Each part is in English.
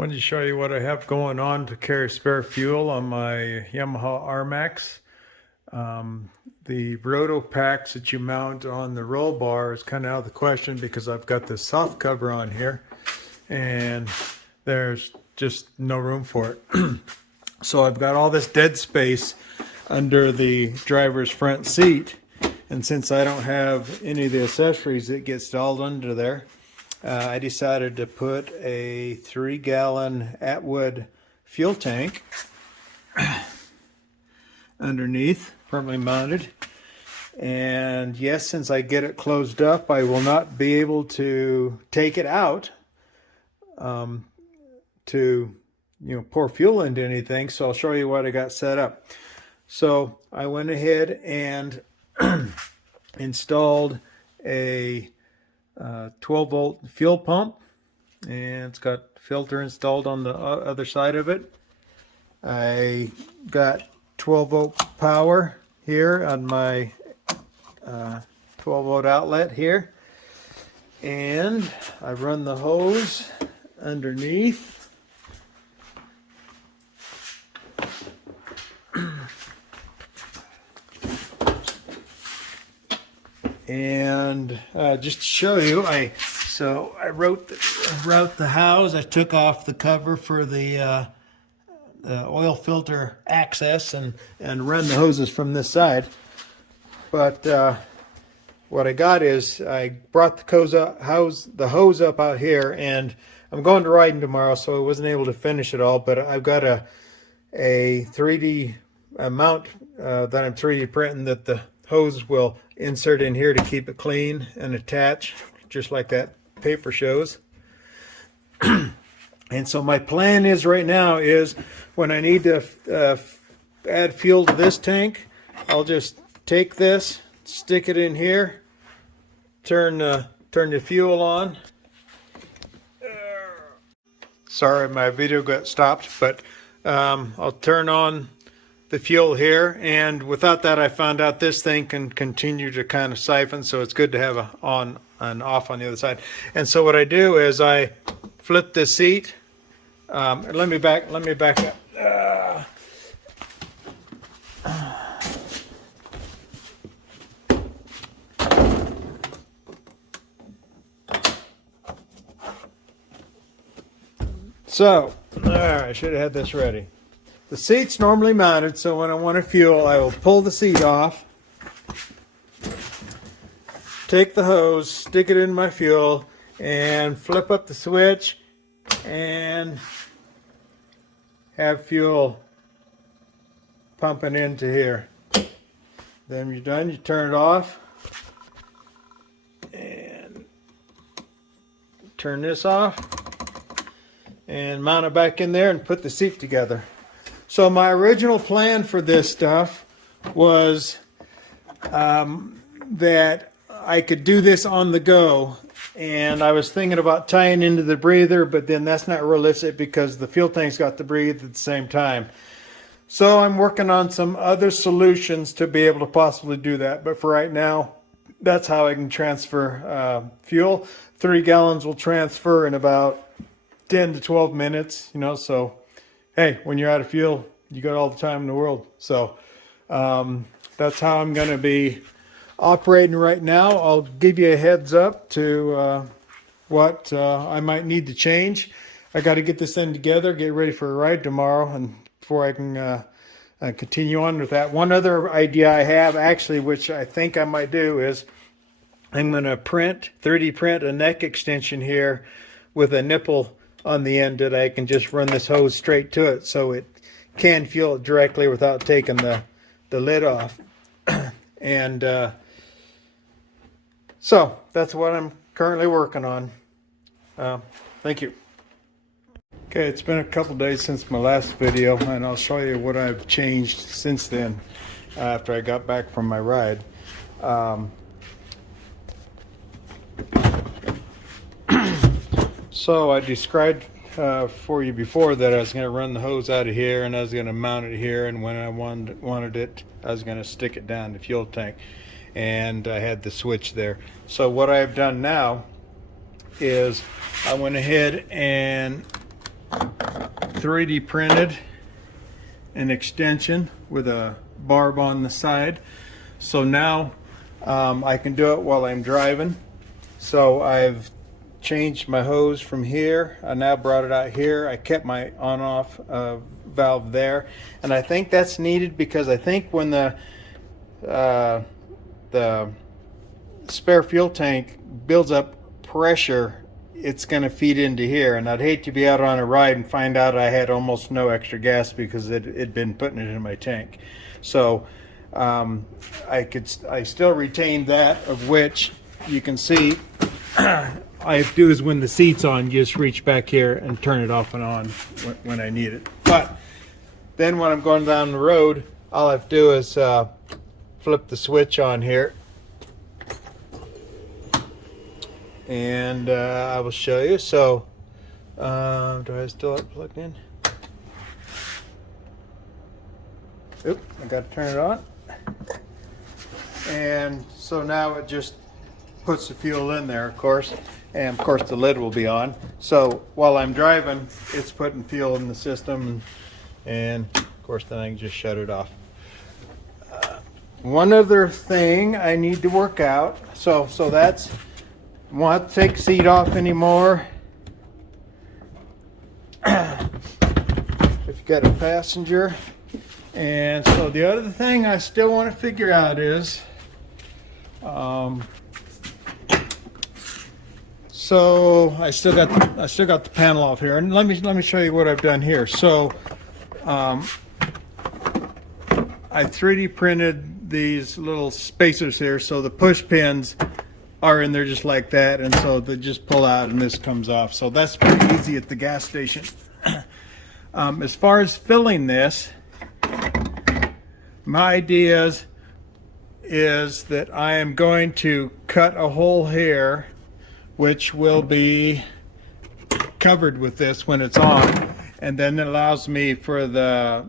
Wanted to show you what I have going on to carry spare fuel on my Yamaha RMAX. The Rotopax that you mount on the roll bar is kind of out of the question because I've got this soft cover on here and there's just no room for it. So I've got all this dead space under the driver's front seat, and since I don't have any of the accessories that get installed under there, I decided to put a 3-gallon Atwood fuel tank underneath, permanently mounted. And yes, since I get it closed up, I will not be able to take it out to pour fuel into anything. So I'll show you what I got set up. So I went ahead and installed a 12-volt fuel pump, and it's got filter installed on the other side of it. I got 12-volt power here on my 12-volt outlet here, and I run the hose underneath. And just to show you, I wrote the house. I took off the cover for the oil filter access and run the hoses from this side. But what I got is I brought the hose up out here, and I'm going to riding tomorrow, so I wasn't able to finish it all. But I've got a 3D mount that I'm 3D printing that the hose will insert in here to keep it clean and attach, just like that paper shows. And so my plan is right now is when I need to add fuel to this tank, I'll just take this, stick it in here, turn the fuel on. Sorry, my video got stopped, but I'll turn on the fuel here, and without that I found out this thing can continue to kind of siphon, so it's good to have a on and off on the other side. And so what I do is I flip the seat. Let me back up. So, I should have had this ready. The seat's normally mounted, so when I want to fuel, I will pull the seat off, take the hose, stick it in my fuel, and flip up the switch and have fuel pumping into here. Then when you're done, you turn it off and turn this off and mount it back in there and put the seat together. So my original plan for this stuff was that I could do this on the go, and I was thinking about tying into the breather, but then that's not realistic because the fuel tank's got to breathe at the same time. So I'm working on some other solutions to be able to possibly do that, but for right now, that's how I can transfer fuel. 3 gallons will transfer in about 10 to 12 minutes, so hey, when you're out of fuel, you got all the time in the world. So that's how I'm going to be operating right now. I'll give you a heads up to what I might need to change. I got to get this thing together, get ready for a ride tomorrow, and before I can continue on with that. One other idea I have, actually, which I think I might do, is I'm going to 3D print a neck extension here with a nipple on the end that I can just run this hose straight to it, so it can fuel it directly without taking the lid off. And so that's what I'm currently working on. Thank you. Okay, it's been a couple days since my last video, and I'll show you what I've changed since then after I got back from my ride. So I described for you before that I was going to run the hose out of here, and I was going to mount it here, and when I wanted it, I was going to stick it down the fuel tank, and I had the switch there. So what I've done now is I went ahead and 3D printed an extension with a barb on the side. So now I can do it while I'm driving. So I've changed my hose from here. I now brought it out here. I kept my on-off valve there, and I think that's needed because I think when the spare fuel tank builds up pressure, it's going to feed into here, and I'd hate to be out on a ride and find out I had almost no extra gas because it'd been putting it in my tank. So I still retain that, of which you can see all I have to do is when the seat's on, you just reach back here and turn it off and on when I need it. But then when I'm going down the road, all I have to do is flip the switch on here, and I will show you. So do I still have it plugged in? Oop, I got to turn it on. And so now it just puts the fuel in there, of course, and of course the lid will be on. So while I'm driving, it's putting fuel in the system, and of course then I can just shut it off. One other thing I need to work out. So that's, won't have to take the seat off anymore. If you got a passenger. And so the other thing I still want to figure out is, so I still got the panel off here, and let me show you what I've done here. So I 3D printed these little spacers here, so the push pins are in there just like that, and so they just pull out and this comes off. So that's pretty easy at the gas station. As far as filling this, my idea is that I am going to cut a hole here, which will be covered with this when it's on, and then it allows me for the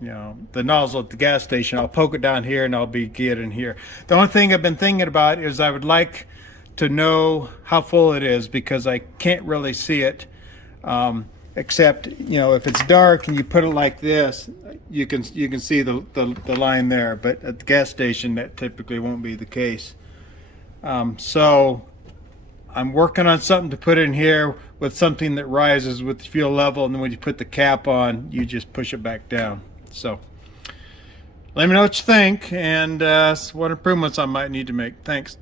the nozzle at the gas station. I'll poke it down here and I'll be getting here. The only thing I've been thinking about is I would like to know how full it is, because I can't really see it, except if it's dark and you put it like this, you can see the line there, but at the gas station that typically won't be the case. So I'm working on something to put in here with something that rises with the fuel level, and then when you put the cap on, you just push it back down. So let me know what you think, and what improvements I might need to make. Thanks.